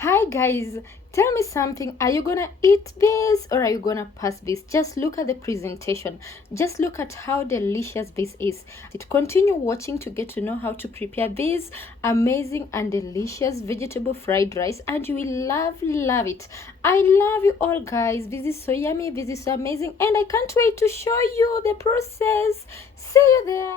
Hi guys, tell me something. Are you gonna eat this or are you gonna pass this? Just look at the presentation. Just look at how delicious this is. Continue watching to get to know how to prepare this amazing and delicious vegetable fried rice, and you will love it. I love you all guys. This is so yummy, this is so amazing, and I can't wait to show you the process. See you there.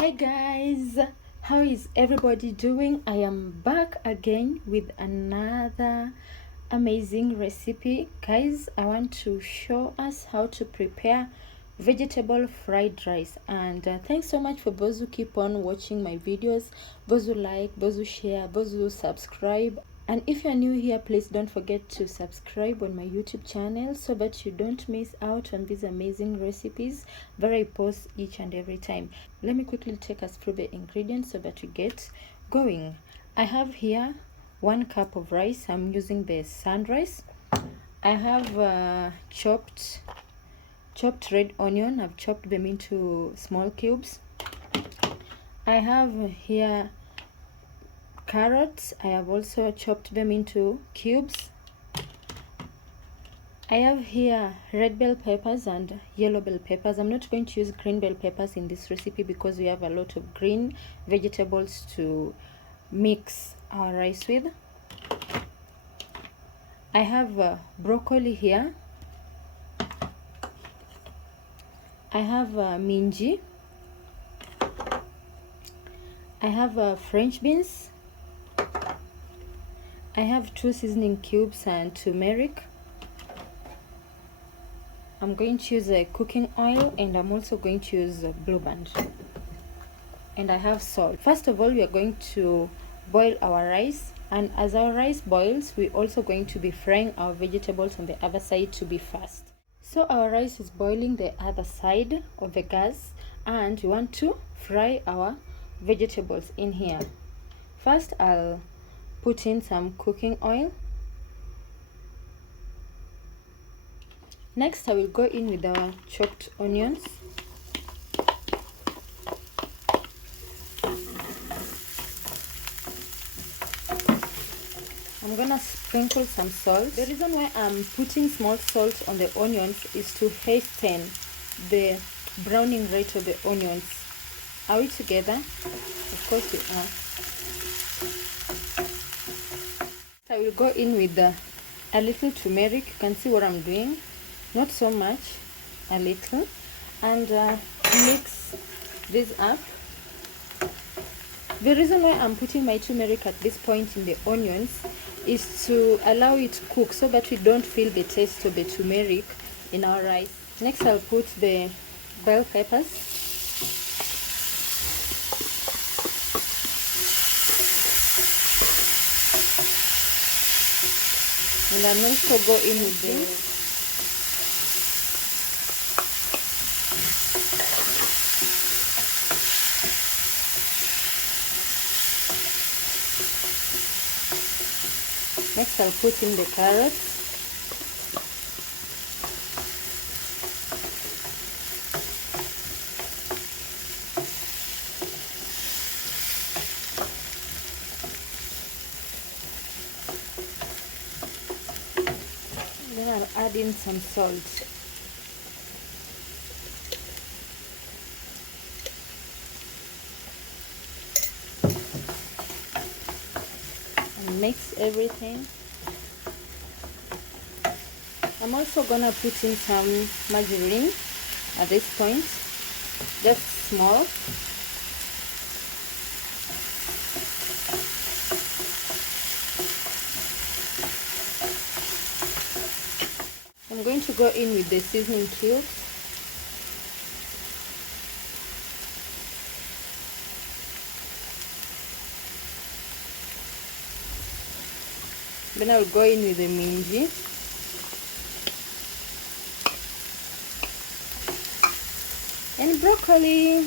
Hey guys, how is everybody doing? I am back again with another amazing recipe. Guys, I want to show us how to prepare vegetable fried rice, and thanks so much for those who keep on watching my videos, those who like, those who share, those who subscribe. And if you're new here, please don't forget to subscribe on my YouTube channel so that you don't miss out on these amazing recipes that I post each and every time. Let me quickly take us through the ingredients so that we get going. I have here 1 cup of rice. I'm using the sand rice. I have chopped red onion. I've chopped them into small cubes. I have here carrots. I have also chopped them into cubes. I have here red bell peppers and yellow bell peppers. I'm not going to use green bell peppers in this recipe because we have a lot of green vegetables to mix our rice with. I have broccoli here. I have minji. I have French beans. I have 2 seasoning cubes and turmeric. I'm going to use a cooking oil, and I'm also going to use Blue Band. And I have salt. First of all, we are going to boil our rice, and as our rice boils, we're also going to be frying our vegetables on the other side to be fast. So our rice is boiling the other side of the gas, and we want to fry our vegetables in here. First, I'll put in some cooking oil. Next, I will go in with our chopped onions. I'm gonna sprinkle some salt. The reason why I'm putting small salt on the onions is to hasten the browning rate of the onions. Are we together? Of course we are. I will go in with a little turmeric. You can see what I'm doing. Not so much, a little. And mix this up. The reason why I'm putting my turmeric at this point in the onions is to allow it to cook so that we don't feel the taste of the turmeric in our rice. Next, I'll put the bell peppers. And I'll also go in with this. Next, I'll put in the carrots. Then I'll add in some salt. And mix everything. I'm also gonna put in some margarine at this point, just small. I'm going to go in with the seasoning cubes. Then I'll go in with the minji. And broccoli.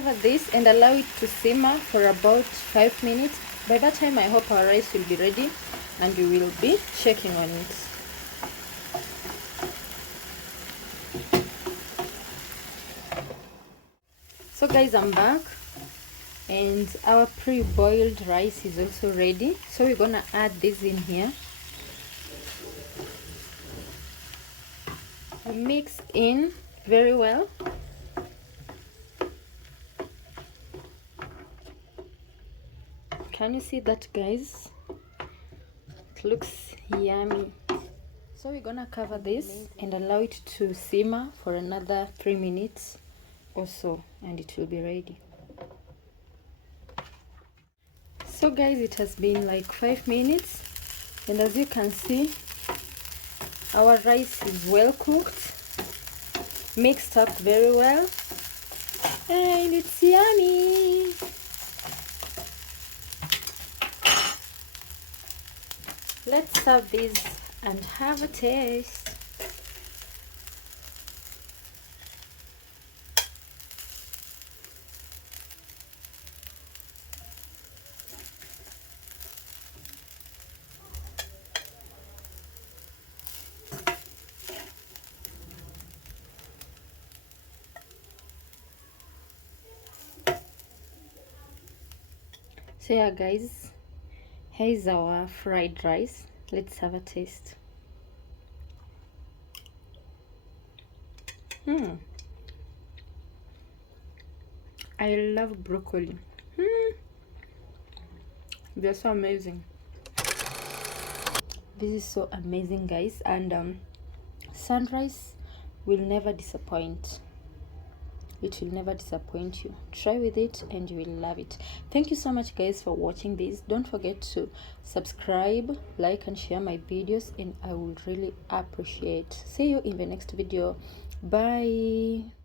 cover this and allow it to simmer for about 5 minutes. By that time I hope our rice will be ready and we will be checking on it. So guys, I'm back and our pre-boiled rice is also ready. So we're gonna add this in here. Mix in very well. Can you see that, guys? It looks yummy. So we're gonna cover this and allow it to simmer for another 3 minutes or so, and it will be ready. So guys, it has been like 5 minutes, and as you can see, our rice is well cooked, mixed up very well, and it's yummy. Let's serve this and have a taste. So yeah guys, here is our fried rice. Let's have a taste. I love broccoli. They're so amazing. This is so amazing guys, and sunrise will never disappoint. It will never disappoint you. Try with it and you will love it. Thank you so much guys for watching this. Don't forget to subscribe, like and share my videos, and I will really appreciate. See you in the next video. Bye.